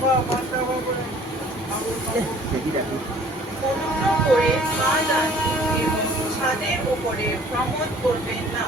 অনুগ্রহ করে পা ডান এবং ছাদের উপরে ভ্রমণ করবেন না।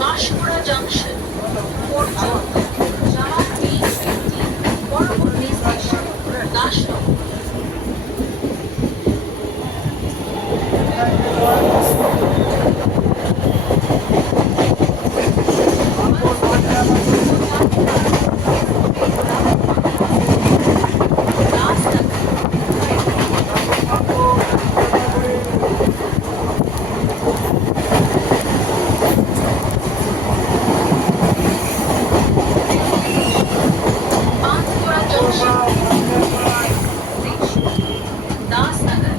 বাঁশকুড়া জংশন পরবর্তী station Dasnagar. Banshkura junction Dasnagar.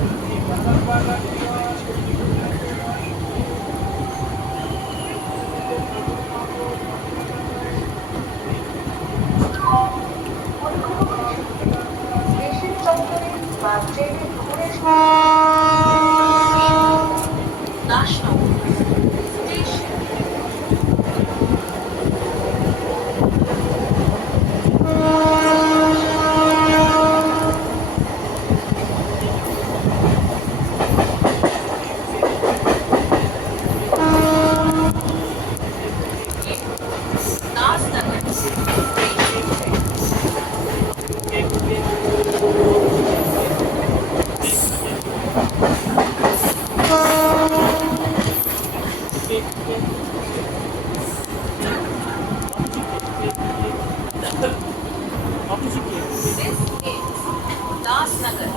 Station চত্বরে বা ট্রেনের ঘুরে Dasnagar station. Dasnagar This is Dasnagar.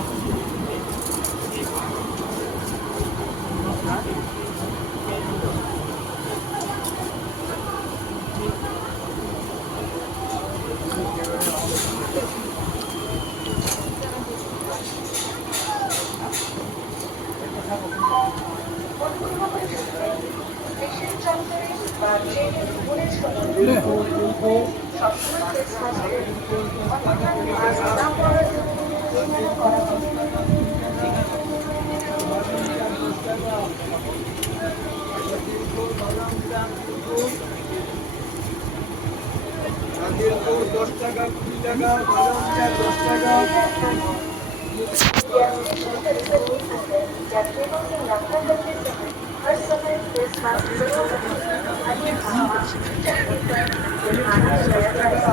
Station চত্বরে বা ট্রেনের ঘুরে সবসময় ফেস মাস্কের অবস্থান মাস্ক না পরার জন্য সূচনা করা হবে। यात्रियों से यात्रा करते समय हर समय फेस मास्क जरूर रखें, अन्यथा चढ़ने पर जुर्माना लगाया जाएगा।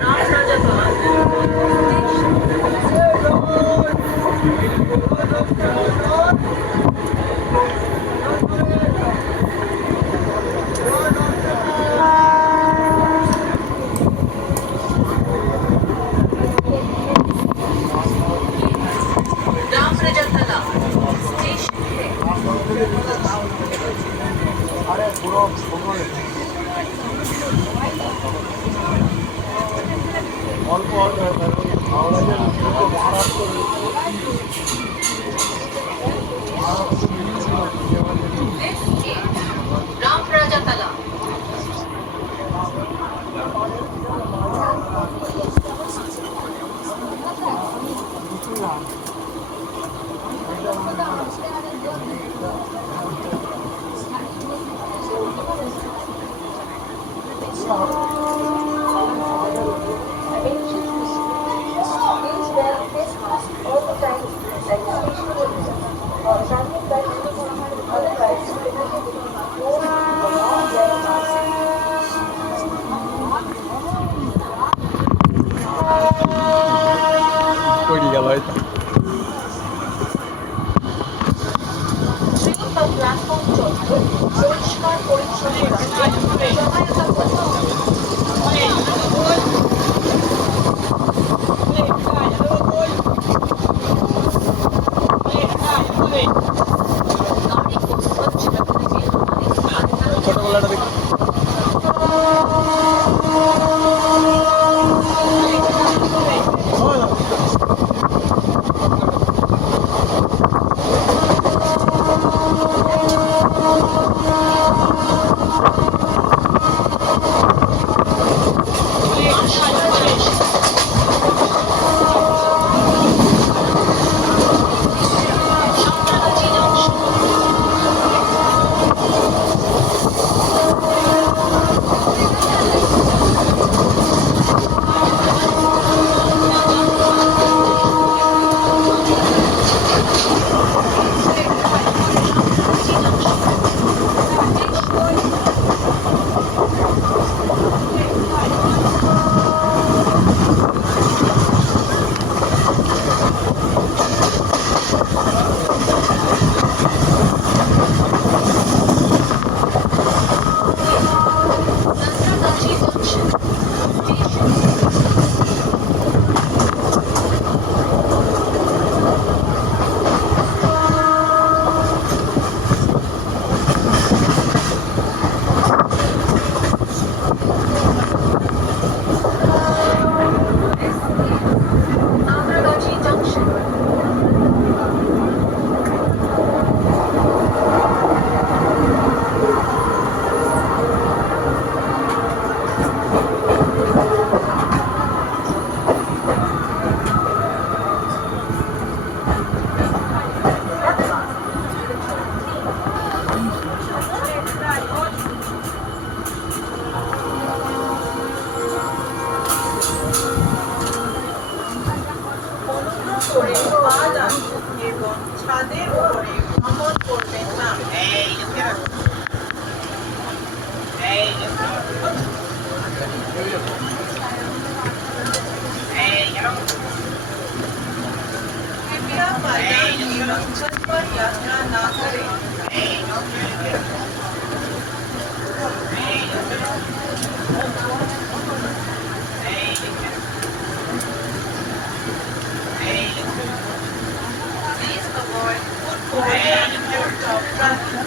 Ramrajatala Next gate, Ramrajatala. Use wear face mask all the time. Registration will travel by uniform. Otherwise, penalty will be imposed for not wearing mask. Train বা প্ল্যাটফর্ম চত্বর পরিষ্কার পরিচ্ছন্ন রাখতে সহায়তা করতে হবে। गाड़ी को स्वच्छ रखने में हमारी सहायता সাঁতরাগাছি জংশন সাঁতরাগাছি জংশন স্টেশন সাঁতরাগাছি জংশন অনুগ্রহ করে পা রাখুন এবং ছাদের উপরে ভ্রমণ করবেন না। कृपया पायदान एवं छत पर यात्रा ना करें। Please avoid footboard and rooftop traffic.